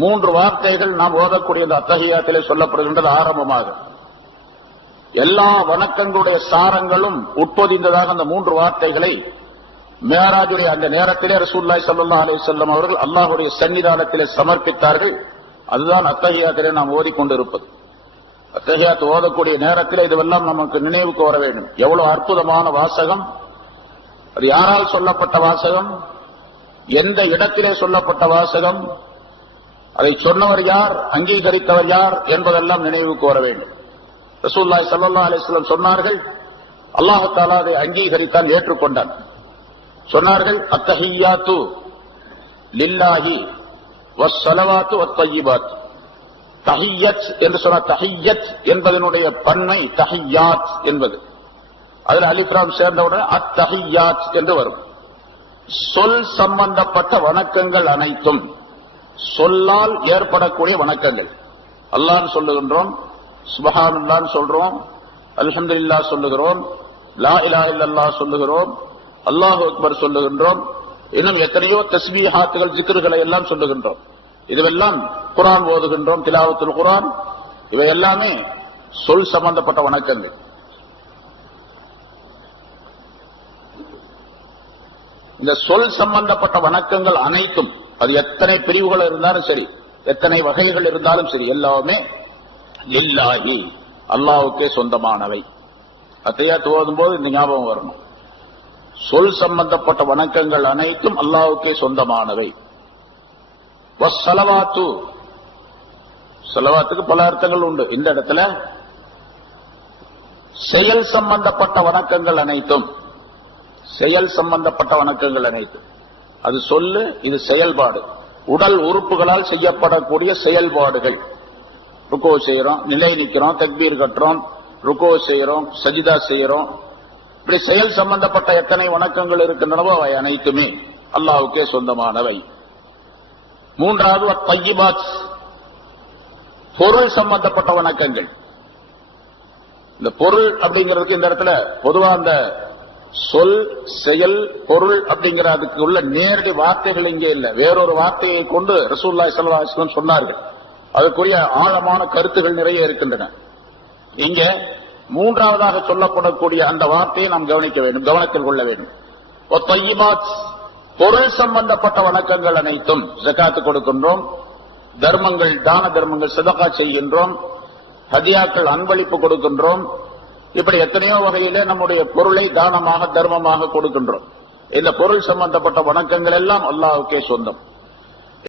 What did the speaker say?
மூன்று வார்த்தைகள் நாம் ஓதக்கூடிய இந்த அத்தஹியாத்திலே சொல்லப்படுகின்றது. ஆரம்பமாக எல்லா வணக்கங்களுடைய சாரங்களும் உட்பொதிந்ததாக அந்த மூன்று வார்த்தைகளை மேராஜுடைய அந்த நேரத்திலே ரசூலுல்லாஹி ஸல்லல்லாஹு அலைஹி வஸல்லம் அவர்கள் அல்லாஹ்வுடைய சன்னிதானத்திலே சமர்ப்பித்தார்கள். அதுதான் அத்தஹியாத்திலே நாம் ஓதிக்கொண்டிருப்பது. அத்தஹியாத் ஓதக்கூடிய நேரத்தில் இதுவெல்லாம் நமக்கு நினைவுக்கு வர வேண்டும். எவ்வளவு அற்புதமான வாசகம், அது யாரால் சொல்லப்பட்ட வாசகம், எந்த இடத்திலே சொல்லப்பட்ட வாசகம், அதை சொன்னவர் யார், அங்கீகரித்தவர் யார் என்பதெல்லாம் நினைவுக்கு வர வேண்டும். ரசூலுல்லாஹி ஸல்லல்லாஹு அலைஹி வஸல்லம் சொன்னார்கள், அல்லாஹ் தஆலா அதை அங்கீகரித்தான், ஏற்றுக்கொண்டான். சொன்னார்கள், அத்தஹியாத்து லில்லாஹி வஸ்ஸலவாத்து வத்தய்யிபாத். தஹியத் என்று சொன்ன தஹியத் என்பதனுடைய பன்மை தஹியாத் என்பது. அதில் அலிஃப்லாம் சேர்ந்தவுடன் அத்தஹியாத் என்று வரும். சொல் சம்பந்தப்பட்ட வணக்கங்கள் அனைத்தும், சொல்லால் ஏற்படக்கூடிய வணக்கங்கள். அல்லாஹ் சொல்லுகின்றோம், சுப்ஹானல்லாஹ் சொல்றோம், அல்ஹம்துலில்லாஹ் சொல்லுகிறோம், லா இலாஹ இல்லல்லாஹ் சொல்லுகிறோம், அல்லாஹு அக்பர் சொல்லுகின்றோம், இன்னும் எத்தனையோ தஸ்பீஹாத்துகள் ஜிக்ருகளை எல்லாம் சொல்லுகின்றோம். இதுவெல்லாம் குர்ஆன் ஓதுகின்றோம், திலாவத்துல் குர்ஆன், இவை எல்லாமே சொல் சம்பந்தப்பட்ட வணக்கங்கள். இந்த சொல் சம்பந்தப்பட்ட வணக்கங்கள் அனைத்தும், அது எத்தனை பிரிவுகள் இருந்தாலும் சரி, எத்தனை வகைகள் இருந்தாலும் சரி, எல்லாமே லில்லாஹி அல்லாஹ்வுக்கே சொந்தமானவை. அத்தஹியாத் ஓதும் போது இந்த ஞாபகம் வரணும். சொல் சம்பந்தப்பட்ட வணக்கங்கள் அனைத்தும் அல்லாஹ்வுக்கே சொந்தமானவை. வஸ்ஸலவாத்து, ஸலவாத்துக்கு பல அர்த்தங்கள் உண்டு. இந்த இடத்துல செயல் சம்பந்தப்பட்ட வணக்கங்கள் அனைத்தும், செயல் சம்பந்தப்பட்ட வணக்கங்கள் அனைத்தும், அது சொல்லு, இது செயல்பாடு, உடல் உறுப்புகளால் செய்யப்படக்கூடிய செயல்பாடுகள். ருக்கோ செய்யறோம், நிலை நிக்கிறோம், தக்பீர் கட்டுறோம், ருக்கோ செய்யறோம், சஜிதா செய்யறோம், இப்படி செயல் சம்பந்தப்பட்ட எத்தனை வணக்கங்கள் இருக்கின்றனவோ அவை அனைத்துமே அல்லாஹ்வுக்கே சொந்தமானவை. மூன்றாவது அத்தய்யிபாத், பொருள் சம்பந்தப்பட்ட வணக்கங்கள். இந்த பொருள் அப்படிங்கிறதுக்கு இந்த இடத்துல பொதுவா அந்த சொல், செயல், பொருள் அப்படிங்கிற அதுக்கு உள்ள நேரடி வார்த்தைகள் இங்கே இல்லை. வேறொரு வார்த்தையை கொண்டு ரசூலுல்லாஹி ஸல்லல்லாஹு அலைஹி வஸல்லம் சொன்னார்கள். அதுக்குரிய ஆழமான கருத்துகள் நிறைய இருக்கின்றன. இங்க மூன்றாவதாக சொல்லப்படக்கூடிய அந்த வார்த்தையை நாம் கவனிக்க வேண்டும், கவனத்தில் கொள்ள வேண்டும். அத்தய்யிபாத், பொருள் சம்பந்தப்பட்ட வணக்கங்கள் அனைத்தும், ஜகாத்து கொடுக்கின்றோம், தர்மங்கள், தான தர்மங்கள், சதகா செய்கின்றோம், ஹதியாக்கள், அன்பளிப்பு கொடுக்கின்றோம், இப்படி எத்தனையோ வகையிலே நம்முடைய பொருளை தானமாக, தர்மமாக கொடுக்கின்றோம். இந்த பொருள் சம்பந்தப்பட்ட வணக்கங்கள் எல்லாம் அல்லாஹ்வுக்கே சொந்தம்.